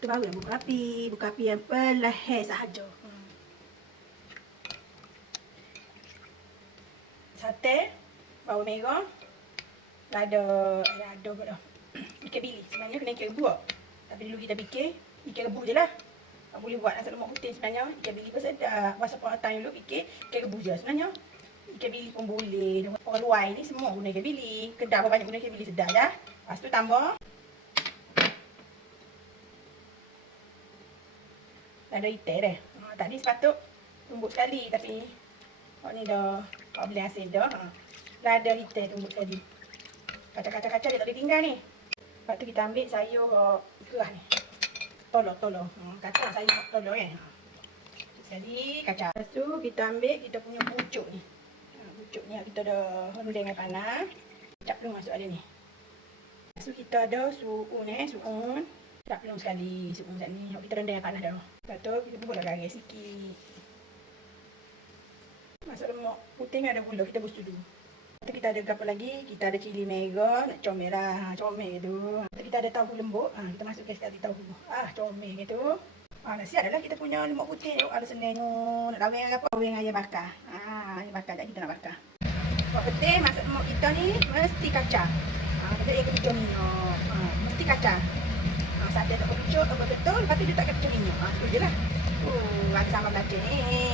tu baru yang buka api yang perlahan sahaja. Sate, bawang merah, lada pula. Ikan bili, sebenarnya kena ikan rebu. Tapi dulu kita fikir ikan rebu je lah. Tak boleh buat nasi lemak putih sebenarnya. Ikan bili pun sedap. Masa time dulu fikir ikan rebu je sebenarnya. Ikan bili pun boleh. Orang luar ni semua guna ikan bili. Kedai pun banyak guna ikan bili, sedap je. Lepas tu tambah lada hitam dah. Tadi sepatut tumbuk sekali tapi ni dah boleh asin dah. Lada hitam tumbuk sekali. Kacang-kacang dia tak boleh tinggal ni. Lepas tu kita ambil sayur kerah ni. Tolong. Kacang sayur tolong kan. Sekali kacang. Lepas tu kita ambil kita punya pucuk ni. Pucuk ni kita dah rendam dengan panas. Cap dulu masuk ada ni. Lepas tu kita ada suun ni. Suun. Cap dulu sekali. Suun macam ni. Kita rendam dengan panas dah. Lepas tu kita bubuhlah garam sikit. Masuk lemak putih ni ada gula. Kita busu dulu. Lepas tu kita ada apa lagi? Kita ada cili merah. Nak comel lah. Comel tu. Lepas tu kita ada tahu lembut. Kita masukkan sekali tahu. Comel gitu. Dah siap dah lah kita punya lemak putih tu. Ada senang nak rawing apa? Rawing ayam bakar. Ayam bakar tak kita nak bakar. Buat penting masak lemak kita ni mesti kacang. Kita yang kepicu minyak. Mesti kacang. Sate tak kepicu betul. Lepas tu dia tak kepicu minyak. Tu je lah. Ada sambal belacan ni.